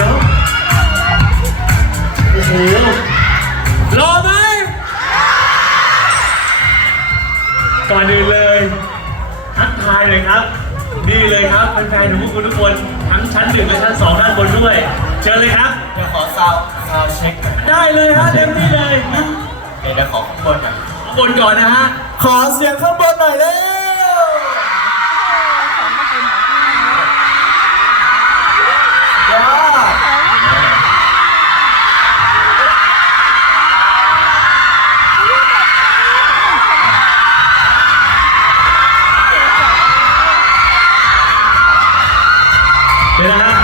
ยวโอ้โหรอไหมก่อนอื่นเลยทักทายเลยครับ นี่เลยครับแฟนๆของพวกคุทุกคน ทั้งชั้นหนึ่งและชั้นสองด้านบนด้วย เชิญเลยครับ เดี๋ยวขอซาวซาวเช็คได้เลยฮะเต็มที่เลยเดี๋ยวขอข้างบนก่อนข้างบนก่อนนะฮะ ขอเสียงข้างบนหน่อยเลย เดี๋ยวนะฮะ